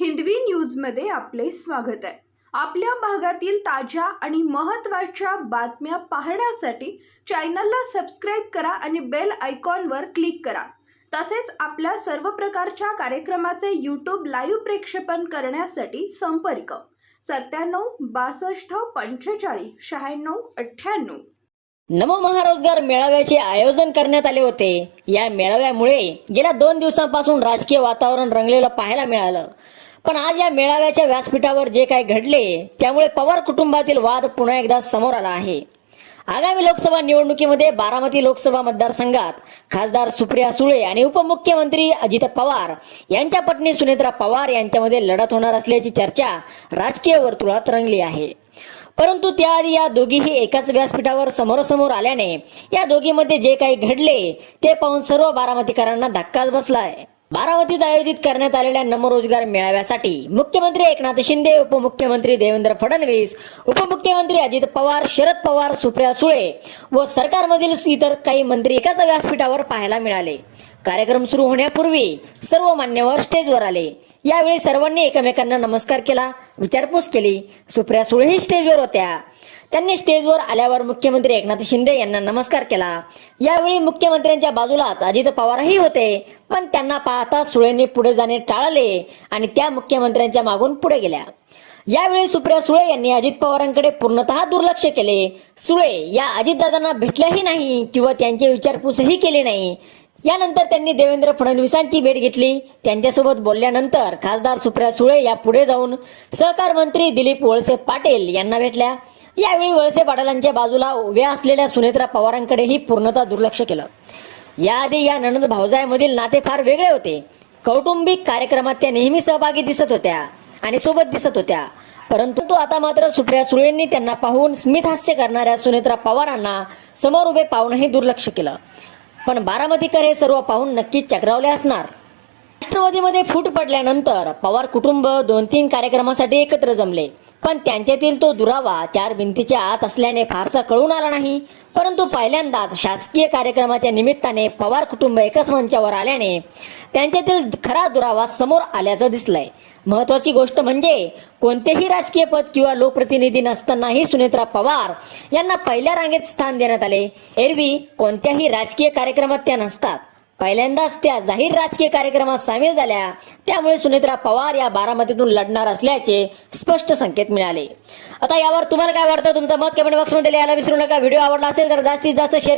हिंदवी न्यूजमध्ये आपले स्वागत आहे. आपल्या भागातील ताज्या आणि महत्त्वाच्या बातम्या पाहण्यासाठी चॅनलला सबस्क्राईब करा आणि बेल आयकॉनवर क्लिक करा. तसेच आपल्या सर्व प्रकारच्या कार्यक्रमाचे यूट्यूब लाईव्ह प्रेक्षेपण करण्यासाठी संपर्क. सत्त्याण्णव बासष्ट पंचेचाळीस शहाण्णव अठ्ठ्याण्णव. नमो महारोजगार मेळाव्याचे आयोजन करण्यात आले होते. या मेळाव्यामुळे गेल्या दोन दिवसांपासून राजकीय वातावरण रंगलेलं पाहायला मिळालं. पण आज या मेळाव्याच्या व्यासपीठावर जे काही घडले त्यामुळे पवार कुटुंबातील वाद पुन्हा एकदा समोर आला आहे. आगामी लोकसभा निवडणुकीमध्ये बारामती लोकसभा मतदारसंघात खासदार सुप्रिया सुळे आणि उपमुख्यमंत्री अजित पवार यांच्या पत्नी सुनेत्रा पवार यांच्यामध्ये लढत होणार असल्याची चर्चा राजकीय वर्तुळात रंगली आहे. परंतु त्याआधी या दोघीही एकाच व्यासपीठावर समोरासमोर आल्याने या दोघीमध्ये जे काही घडले ते पाहून सर्व बारामतीकरांना धक्काच बसलाय बारामतीत आयोजित करण्यात आलेल्या नमरोजगार मेळाव्यासाठी मुख्यमंत्री एकनाथ शिंदे उपमुख्यमंत्री देवेंद्र फडणवीस उपमुख्यमंत्री अजित पवार शरद पवार सुप्रिया सुळे व सरकारमधील इतर काही मंत्री एकाच व्यासपीठावर पाहायला मिळाले. कार्यक्रम सुरू होण्यापूर्वी सर्व मान्यवर स्टेजवर आले. यावेळी सर्वांनी एकमेकांना नमस्कार केला विचारपूस केली. सुप्रिया सुळेही स्टेजवर होत्या. त्यांनी स्टेजवर आल्यावर मुख्यमंत्री एकनाथ शिंदे यांना नमस्कार केला. यावेळी मुख्यमंत्र्यांच्या बाजूलाच अजित पवारही होते. पण त्यांना पाहता सुळेंनी पुढे जाणे टाळले आणि त्या मुख्यमंत्र्यांच्या मागून पुढे गेल्या. यावेळी सुप्रिया सुळे यांनी अजित पवारांकडे पूर्णतः दुर्लक्ष केले. सुळे या अजितदादांना भेटल्याही नाही किंवा त्यांची विचारपूसही केली नाही. यानंतर त्यांनी देवेंद्र फडणवीसांची भेट घेतली. त्यांच्यासोबत बोलल्यानंतर खासदार सुप्रिया सुळे या पुढे जाऊन सहकार मंत्री दिलीप वळसे पाटील यांना भेटल्या. यावेळी वळसे पाटलांच्या बाजूला उभ्या असलेल्या सुनेत्रा पवारांकडेही पूर्णतः दुर्लक्ष केलं. याआधी या ननंद भावजायमधील नाते फार वेगळे होते. कौटुंबिक कार्यक्रमात त्या नेहमी सहभागी दिसत होत्या आणि सोबत दिसत होत्या. परंतु आता मात्र सुप्रिया सुळेंनी त्यांना पाहून स्मितहास्य करणाऱ्या सुनेत्रा पवारांना समोर उभे पाहूनही दुर्लक्ष केलं. पण बारामतीकर हे सर्व पाहून नक्कीच चक्रावले असणार. राष्ट्रवादीमध्ये फूट पडल्यानंतर पवार कुटुंब दोन तीन कार्यक्रमासाठी एकत्र जमले. पण त्यांच्यातील तो दुरावा चार भिंतीच्या आत असल्याने फारसा कळून आला नाही. परंतु पहिल्यांदाच शासकीय कार्यक्रमाच्या निमित्ताने पवार कुटुंब एकाच मंचावर आल्याने त्यांच्यातील खरा दुरावा समोर आल्याचं दिसलंय. महत्वाची गोष्ट म्हणजे कोणतेही राजकीय पद किंवा लोकप्रतिनिधी नसतानाही सुनेत्रा पवार यांना पहिल्या रांगेत स्थान देण्यात आले. एरवी कोणत्याही राजकीय कार्यक्रमात त्या नसतात. पहिल्यांदाच त्या जाहीर राजकीय कार्यक्रमात सामील झाल्या. त्यामुळे सुनेत्रा पवार या बारामतीतून लढणार असल्याचे स्पष्ट संकेत मिळाले. आता यावर तुम्हाला काय वाटतं? तुमचं मत कमेंट बॉक्समध्ये लिहायला विसरू नका. व्हिडिओ आवडला असेल तर जास्तीत जास्त शेअर